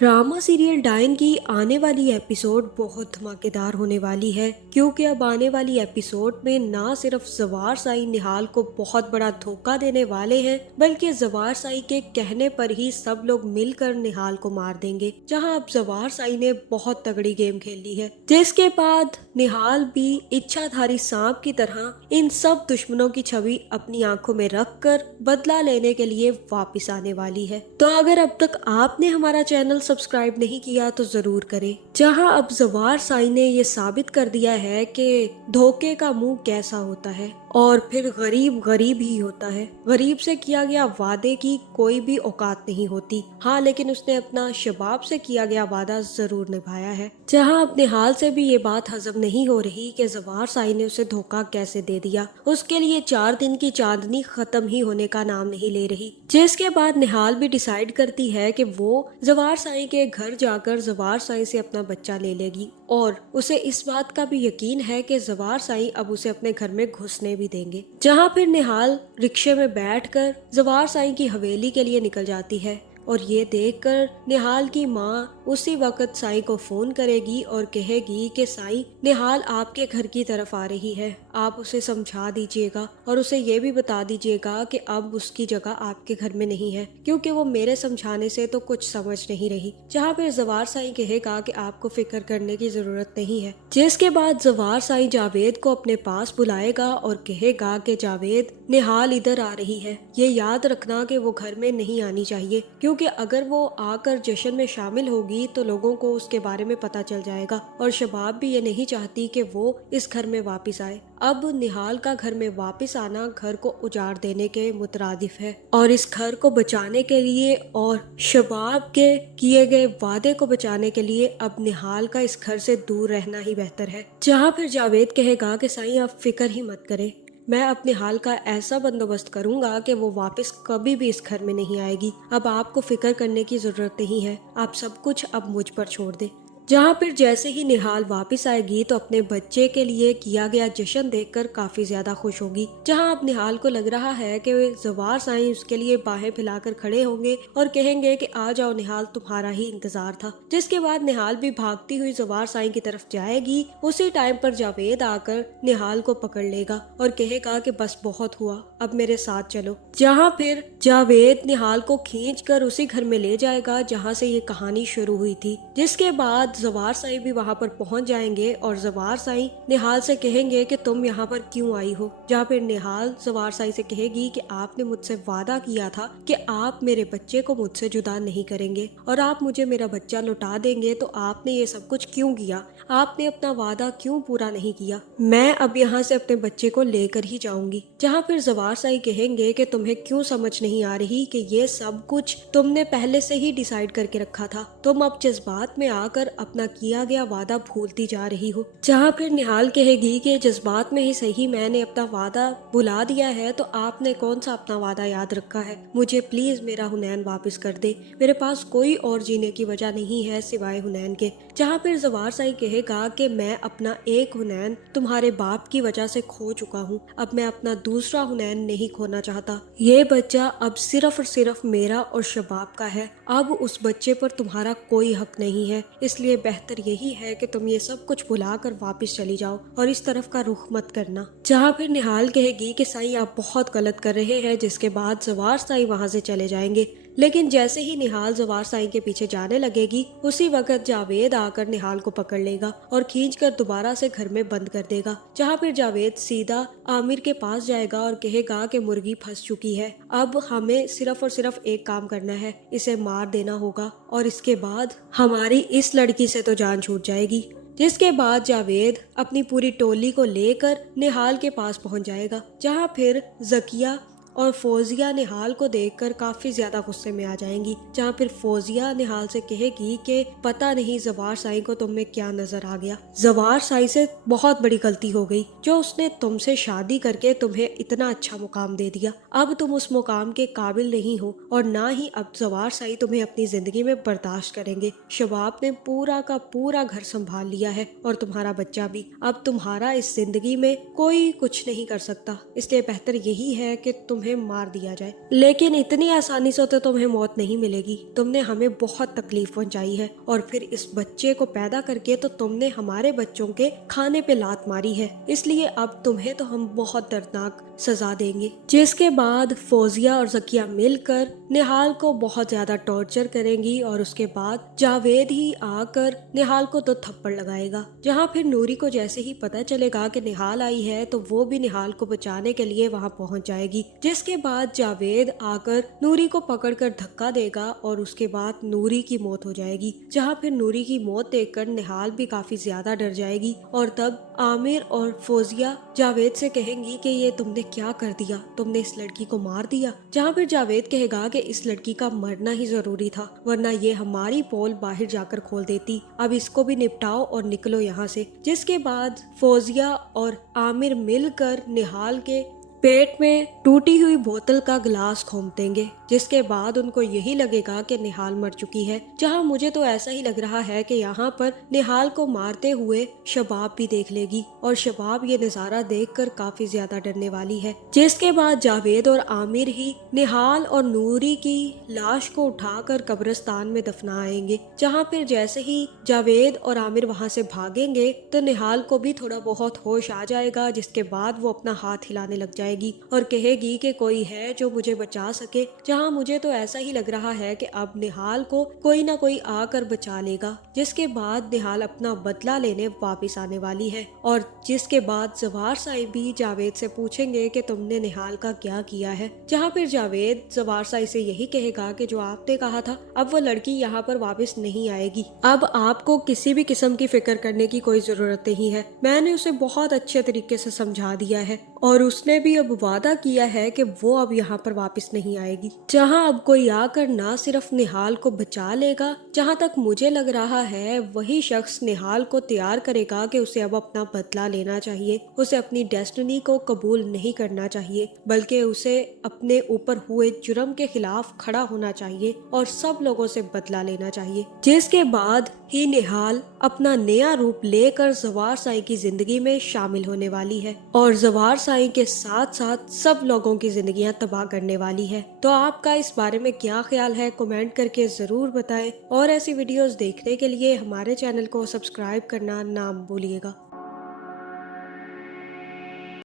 Drama serial डायन की आने वाली एपिसोड बहुत धमाकेदार होने वाली है, क्योंकि अब आने वाली एपिसोड में ना सिर्फ जवार साई निहाल को बहुत बड़ा धोखा देने वाले हैं, बल्कि जवार साई के कहने पर ही सब लोग मिलकर निहाल को मार देंगे। जहां अब जवार साई ने बहुत तगड़ी गेम खेल ली है, जिसके बाद निहाल भी इच्छाधारी सांप की तरह इन सब दुश्मनों की छवि अपनी आंखों में रखकर बदला लेने के लिए वापस आने वाली है। तो अगर अब तक आपने हमारा चैनल सब्सक्राइब नहीं किया तो जरूर करें। जहां अब जवार साई ने ये साबित कर दिया है कि धोखे का मुंह कैसा होता है और फिर गरीब गरीब ही होता है। गरीब से किया गया वादे की कोई भी औकात नहीं होती। हाँ, लेकिन उसने अपना शबाब से किया गया वादा जरूर निभाया है। जहां अपने हाल से भी ये बात हजम नहीं हो रही कि जवार साई ने उसे धोखा कैसे दे दिया। उसके लिए 4 दिन की चांदनी खत्म ही होने का नाम नहीं ले रही। जिसके बाद निहाल भी डिसाइड करती है कि वो जवार साई के घर जाकर जवार साई से अपना बच्चा ले लेगी और उसे इस बात का भी यकीन है कि जवार साई अब उसे अपने घर में घुसने भी देंगे। जहां फिर निहाल रिक्शे में बैठकर जवार साई की हवेली के लिए निकल जाती है और ये देखकर निहाल की माँ उसी वक्त साई को फोन करेगी और कहेगी कि साई, निहाल आपके घर की तरफ आ रही है, आप उसे समझा दीजिएगा और उसे ये भी बता दीजिएगा कि अब उसकी जगह आपके घर में नहीं है, क्योंकि वो मेरे समझाने से तो कुछ समझ नहीं रही। जहाँ फिर जवार साई कहेगा कि आपको फिक्र करने की जरूरत नहीं है। जिसके बाद जवार साई जावेद को अपने पास बुलाएगा और कहेगा कि जावेद, निहाल इधर आ रही है, ये याद रखना कि वो घर में नहीं आनी चाहिए, क्योंकि अगर वो आकर जश्न में शामिल होगी तो लोगों को उसके बारे में पता चल जाएगा और शबाब भी ये नहीं चाहती कि वो इस घर में वापस आए। अब निहाल का घर में वापस आना घर को उजाड़ देने के मुतरादिफ है और इस घर को बचाने के लिए और शबाब के किए गए वादे को बचाने के लिए अब निहाल का इस घर से दूर रहना ही बेहतर है। जहाँ फिर जावेद कहेगा कि साईं, आप फिक्र ही मत करें, मैं अपने हाल का ऐसा बंदोबस्त करूंगा कि वो वापस कभी भी इस घर में नहीं आएगी। अब आपको फिक्र करने की जरूरत नहीं है, आप सब कुछ अब मुझ पर छोड़ दे। जहाँ फिर जैसे ही निहाल वापस आएगी तो अपने बच्चे के लिए किया गया जश्न देखकर काफी ज्यादा खुश होगी। जहाँ अब निहाल को लग रहा है कि जवार साईं उसके लिए बाहें फैलाकर खड़े होंगे और कहेंगे कि आ जाओ निहाल, तुम्हारा ही इंतजार था। जिसके बाद निहाल भी भागती हुई जवार साईं की तरफ जाएगी। उसी टाइम पर जावेद आकर निहाल को पकड़ लेगा और कहेगा कि बस बहुत हुआ, अब मेरे साथ चलो। जहाँ फिर जावेद निहाल को खींचकर उसी घर में ले जाएगा जहाँ से ये कहानी शुरू हुई थी। जिसके बाद जवार साई भी वहाँ पर पहुँच जाएंगे और जवार साई निहाल से कहेंगे कि तुम यहाँ पर क्यों आई हो। जहाँ फिर निहाल जवार साई से कहेगी कि आपने मुझसे वादा किया था कि आप मेरे बच्चे को मुझसे जुदा नहीं करेंगे और आप मुझे मेरा बच्चा लौटा देंगे, तो आपने ये सब कुछ क्यों किया, आपने अपना वादा क्यों पूरा नहीं किया। मैं अब यहाँ से अपने बच्चे को लेकर ही जाऊंगी। जहाँ फिर जवार साई कहेंगे कि तुम्हें क्यों समझ नहीं आ रही कि ये सब कुछ तुमने पहले से ही डिसाइड करके रखा था, तुम अब जज्बात में आकर अपना किया गया वादा भूलती जा रही हो। जहाँ फिर निहाल कहेगी कि जज्बात में ही सही मैंने अपना वादा भुला दिया है, तो आपने कौन सा अपना वादा याद रखा है। मुझे प्लीज मेरा हुनैन वापस कर दे, मेरे पास कोई और जीने की वजह नहीं है सिवाय हुनैन के। जहाँ फिर जवार साई कहेगा कि मैं अपना एक हुनैन तुम्हारे बाप की वजह से खो चुका हूँ, अब मैं अपना दूसरा हुनैन नहीं खोना चाहता। ये बच्चा अब सिर्फ और सिर्फ मेरा और शबाब का है, अब उस बच्चे पर तुम्हारा कोई हक नहीं है, इसलिए बेहतर यही है कि तुम ये सब कुछ भुलाकर वापस चली जाओ और इस तरफ का रुख मत करना। जहाँ फिर निहाल कहेगी कि साईं, आप बहुत गलत कर रहे हैं। जिसके बाद जवार साई वहाँ से चले जाएंगे। लेकिन जैसे ही निहाल जवार साई के पीछे जाने लगेगी, उसी वक्त जावेद आकर निहाल को पकड़ लेगा और खींचकर दोबारा से घर में बंद कर देगा। जहाँ फिर जावेद सीधा आमिर के पास जाएगा और कहेगा कि मुर्गी फंस चुकी है, अब हमें सिर्फ और सिर्फ एक काम करना है, इसे मार देना होगा और इसके बाद हमारी इस लड़की से तो जान छूट जाएगी। जिसके बाद जावेद अपनी पूरी टोली को लेकर निहाल के पास पहुंच जाएगा। जहाँ फिर जकिया और फौजिया निहाल को देखकर काफी ज्यादा गुस्से में आ जाएंगी। जहाँ फिर फौजिया निहाल से कहेगी कि पता नहीं जवार साई को तुम में क्या नजर आ गया, जवार साई से बहुत बड़ी गलती हो गई जो उसने तुमसे शादी करके तुम्हें इतना अच्छा मुकाम दे दिया। अब तुम उस मुकाम के काबिल नहीं हो और ना ही अब जवार साई तुम्हें अपनी जिंदगी में बर्दाश्त करेंगे। शबाब ने पूरा का पूरा घर संभाल लिया है और तुम्हारा बच्चा भी, अब तुम्हारा इस जिंदगी में कोई कुछ नहीं कर सकता, इसलिए बेहतर यही है कि तुम तुम्हें मार दिया जाए। लेकिन इतनी आसानी से तो तुम्हें मौत नहीं मिलेगी, तुमने हमें बहुत तकलीफ पहुंचाई है और फिर इस बच्चे को पैदा करके तो तुमने हमारे बच्चों के खाने पे लात मारी है, इसलिए अब तुम्हें तो हम बहुत दर्दनाक सजा देंगे। जिसके बाद फौजिया और जकिया मिलकर निहाल को बहुत ज्यादा टॉर्चर करेंगी और उसके बाद जावेद ही आकर निहाल को दो थप्पड़ लगाएगा। जहां फिर नूरी को जैसे ही पता चलेगा कि निहाल आई है तो वो भी निहाल को बचाने के लिए वहां पहुंच जाएगी। जिसके बाद जावेद आकर नूरी को पकड़कर धक्का देगा और उसके बाद नूरी की मौत हो जाएगी। जहां फिर नूरी की मौत देखकर निहाल भी काफी ज्यादा डर जाएगी और तब आमिर और फौजिया जावेद से कहेंगी कि ये तुमने क्या कर दिया, तुमने इस लड़की को मार दिया। जहाँ फिर जावेद कहेगा कि इस लड़की का मरना ही जरूरी था, वरना ये हमारी पोल बाहर जाकर खोल देती। अब इसको भी निपटाओ और निकलो यहाँ से। जिसके बाद फौजिया और आमिर मिलकर निहाल के पेट में टूटी हुई बोतल का गिलास घोंप देंगे। जिसके बाद उनको यही लगेगा कि निहाल मर चुकी है। जहां मुझे तो ऐसा ही लग रहा है कि यहाँ पर निहाल को मारते हुए शबाब भी देख लेगी और शबाब ये नजारा देखकर काफी ज्यादा डरने वाली है। जिसके बाद जावेद और आमिर ही निहाल और नूरी की लाश को उठाकर कब्रिस्तान में दफना आएंगे। जहाँ फिर जैसे ही जावेद और आमिर वहाँ से भागेंगे तो निहाल को भी थोड़ा बहुत होश आ जाएगा। जिसके बाद वो अपना हाथ हिलाने लग जाएगी और कहेगी कि कोई है जो मुझे बचा सके। जहां मुझे तो ऐसा ही लग रहा है कि अब निहाल को कोई ना कोई आकर बचा लेगा। जिसके बाद निहाल अपना बदला लेने वापस आने वाली है और जिसके बाद जवार साहिब भी जावेद से पूछेंगे कि तुमने निहाल का क्या किया है। जहां फिर जावेद जवार साहिब से यही कहेगा कि जो आपने कहा था, अब वो लड़की यहाँ पर वापस नहीं आएगी। अब आपको किसी भी किस्म की फिक्र करने की कोई जरूरत नहीं है, मैंने उसे बहुत अच्छे तरीके से समझा दिया है और उसने भी अब वादा किया है कि वो अब यहाँ पर वापस नहीं आएगी। जहाँ अब कोई आकर ना सिर्फ निहाल को बचा लेगा, जहाँ तक मुझे लग रहा है वही शख्स निहाल को तैयार करेगा कि उसे अब अपना बदला लेना चाहिए। उसे अपनी डेस्टिनी को कबूल नहीं करना चाहिए, बल्कि उसे अपने ऊपर हुए जुर्म के खिलाफ खड़ा होना चाहिए और सब लोगों से बदला लेना चाहिए। जिसके बाद ही निहाल अपना नया रूप लेकर जवार साई की जिंदगी में शामिल होने वाली है और जवार साई के साथ साथ सब लोगों की जिंदगियां तबाह करने वाली है। तो आपका इस बारे में क्या ख्याल है, कमेंट करके जरूर बताएं और ऐसी वीडियोस देखने के लिए हमारे चैनल को सब्सक्राइब करना ना भूलिएगा।